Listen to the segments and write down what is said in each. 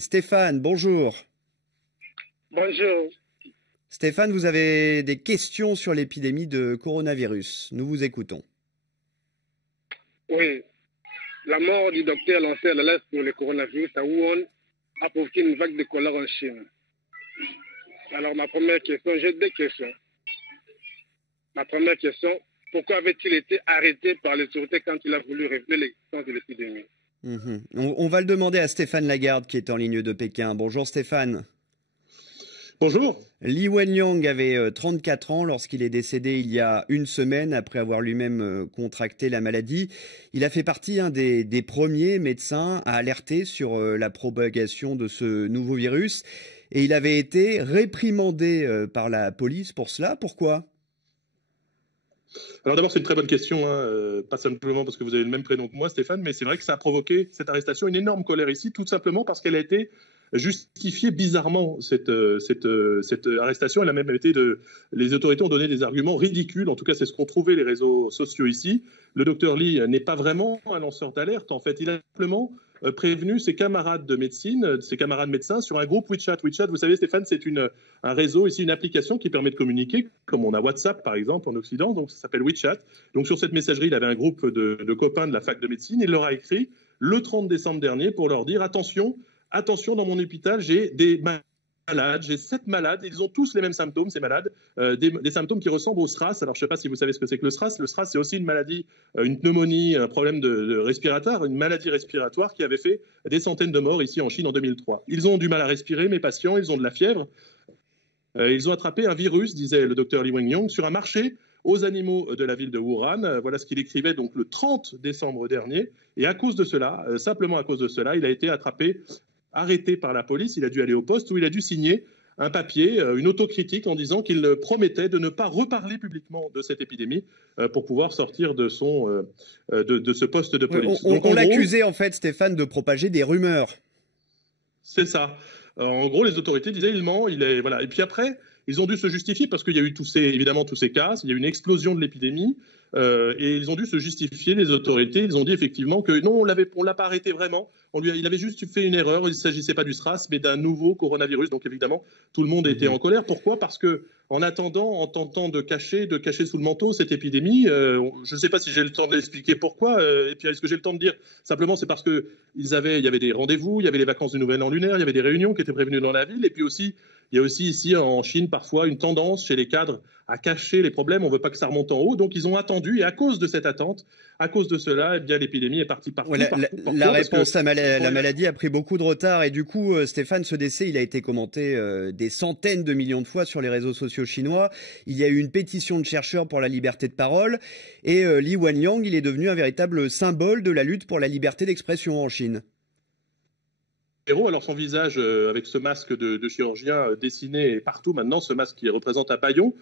Stéphane, bonjour. Bonjour. Stéphane, vous avez des questions sur l'épidémie de coronavirus. Nous vous écoutons. Oui, la mort du docteur lancé à l'alerte pour le coronavirus à Wuhan a provoqué une vague de colère en Chine. Alors ma première question, j'ai deux questions. Ma première question, pourquoi avait-il été arrêté par les autorités quand il a voulu révéler l'existence de l'épidémie? On va le demander à Stéphane Lagarde qui est en ligne de Pékin. Bonjour Stéphane. Bonjour. Li Wenliang avait 34 ans lorsqu'il est décédé il y a une semaine après avoir lui-même contracté la maladie. Il a fait partie des premiers médecins à alerter sur la propagation de ce nouveau virus. Et il avait été réprimandé par la police pour cela. Pourquoi ? Alors d'abord, c'est une très bonne question, pas simplement parce que vous avez le même prénom que moi, Stéphane, mais c'est vrai que ça a provoqué, cette arrestation, une énorme colère ici, tout simplement parce qu'elle a été justifiée bizarrement, cette arrestation. Elle a même été les autorités ont donné des arguments ridicules, en tout cas c'est ce qu'ont trouvé les réseaux sociaux ici. Le docteur Li n'est pas vraiment un lanceur d'alerte, en fait, il a simplement prévenu ses camarades de médecine, ses camarades médecins sur un groupe WeChat. WeChat, vous savez Stéphane, c'est un réseau, ici une application qui permet de communiquer, comme on a WhatsApp par exemple en Occident, donc ça s'appelle WeChat. Donc sur cette messagerie, il avait un groupe de copains de la fac de médecine, il leur a écrit le 30 décembre dernier pour leur dire attention, dans mon hôpital, j'ai des malades, j'ai 7 malades, ils ont tous les mêmes symptômes, ces malades, des symptômes qui ressemblent au SRAS. Alors je ne sais pas si vous savez ce que c'est que le SRAS. Le SRAS, c'est aussi une maladie, une pneumonie, un problème de respiratoire, une maladie respiratoire qui avait fait des centaines de morts ici en Chine en 2003. Ils ont du mal à respirer, mes patients, ils ont de la fièvre. Ils ont attrapé un virus, disait le docteur Li Wenliang, sur un marché aux animaux de la ville de Wuhan. Voilà ce qu'il écrivait donc le 30 décembre dernier. Et à cause de cela, simplement à cause de cela, il a été arrêté par la police. Il a dû aller au poste où il a dû signer un papier, une autocritique en disant qu'il promettait de ne pas reparler publiquement de cette épidémie pour pouvoir sortir de ce poste de police. On l'accusait en fait, Stéphane, de propager des rumeurs. C'est ça. En gros, les autorités disaient il ment, voilà. Et puis après, ils ont dû se justifier parce qu'il y a eu évidemment tous ces cas, il y a eu une explosion de l'épidémie. Et ils ont dû se justifier, les autorités. Ils ont dit effectivement que non, on l'a pas arrêté vraiment. Il avait juste fait une erreur. Il ne s'agissait pas du SRAS, mais d'un nouveau coronavirus. Donc évidemment, tout le monde était en colère. Pourquoi ? Parce que en attendant, en tentant de cacher sous le manteau cette épidémie, je ne sais pas si j'ai le temps de l'expliquer pourquoi. Et puis est-ce que j'ai le temps de dire simplement, c'est parce que il y avait des rendez-vous, il y avait les vacances du Nouvel An lunaire, il y avait des réunions qui étaient prévenues dans la ville. Et puis aussi, il y a aussi ici en Chine parfois une tendance chez les cadres à cacher les problèmes. On ne veut pas que ça remonte en haut. Donc ils ont attendu. Et à cause de cette attente, à cause de cela, eh bien l'épidémie est partie partout. La réponse à la maladie a pris beaucoup de retard. Et du coup, Stéphane, ce décès, il a été commenté des centaines de millions de fois sur les réseaux sociaux chinois. Il y a eu une pétition de chercheurs pour la liberté de parole. Et Li Wenliang, il est devenu un véritable symbole de la lutte pour la liberté d'expression en Chine. Alors son visage avec ce masque de chirurgien dessiné est partout maintenant, ce masque qui représente un paillon.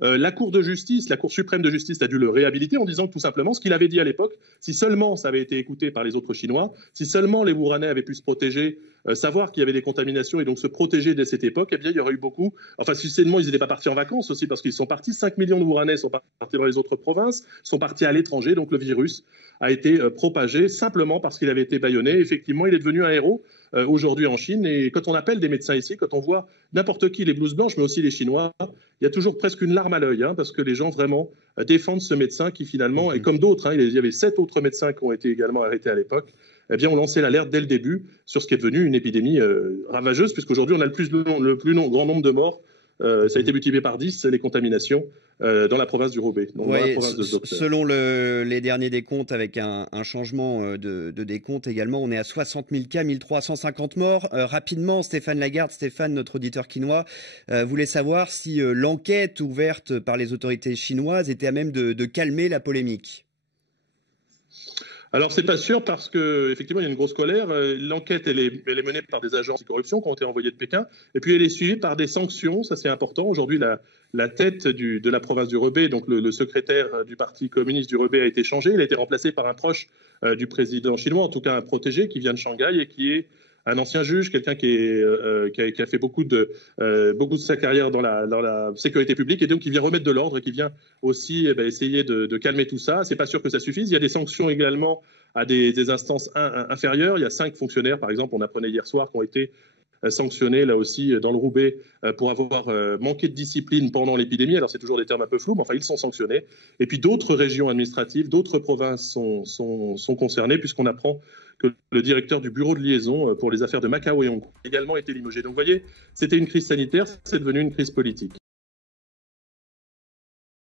La Cour de justice, la Cour suprême de justice a dû le réhabiliter en disant que tout simplement ce qu'il avait dit à l'époque, si seulement ça avait été écouté par les autres Chinois, si seulement les Wuhanais avaient pu se protéger, savoir qu'il y avait des contaminations et donc se protéger dès cette époque, eh bien il y aurait eu beaucoup. Enfin, si seulement ils n'étaient pas partis en vacances aussi, parce qu'ils sont partis, 5 millions de Wuhanais sont partis dans les autres provinces, sont partis à l'étranger, donc le virus a été propagé simplement parce qu'il avait été bâillonné. Effectivement, il est devenu un héros aujourd'hui en Chine. Et quand on appelle des médecins ici, quand on voit n'importe qui, les blouses blanches, mais aussi les Chinois, il y a toujours presque une larme à l'œil, parce que les gens vraiment défendent ce médecin qui finalement, et comme d'autres, il y avait 7 autres médecins qui ont été également arrêtés à l'époque, eh bien, ont lancé l'alerte dès le début sur ce qui est devenu une épidémie ravageuse, puisqu'aujourd'hui, on a le plus grand nombre de morts. Ça a été multiplié par 10, les contaminations, dans la province du Hubei, donc dans la province de Zhongshan. Selon les derniers décomptes, avec un changement de décompte également, on est à 60 000 cas, 1350 morts. Rapidement, Stéphane Lagarde, notre auditeur quinois, voulait savoir si l'enquête ouverte par les autorités chinoises était à même de calmer la polémique. Alors, c'est pas sûr parce qu'effectivement, il y a une grosse colère. L'enquête, elle est menée par des agents anticorruption qui ont été envoyés de Pékin. Et puis, elle est suivie par des sanctions. Ça, c'est important. Aujourd'hui, la tête de la province du Hubei, donc le secrétaire du Parti communiste du Hubei, a été changé. Il a été remplacé par un proche du président chinois, en tout cas un protégé qui vient de Shanghai et qui est un ancien juge, quelqu'un qui a fait beaucoup de sa carrière dans la sécurité publique et donc qui vient remettre de l'ordre et qui vient aussi essayer de calmer tout ça. C'est pas sûr que ça suffise. Il y a des sanctions également à des instances inférieures. Il y a 5 fonctionnaires, par exemple, on apprenait hier soir, qui ont été sanctionnés, là aussi, dans le Roubaix, pour avoir manqué de discipline pendant l'épidémie. Alors, c'est toujours des termes un peu flous, mais enfin, ils sont sanctionnés. Et puis, d'autres régions administratives, d'autres provinces sont concernées, puisqu'on apprend que le directeur du bureau de liaison pour les affaires de Macao et Hong Kong a également été limogé. Donc, vous voyez, c'était une crise sanitaire, c'est devenu une crise politique.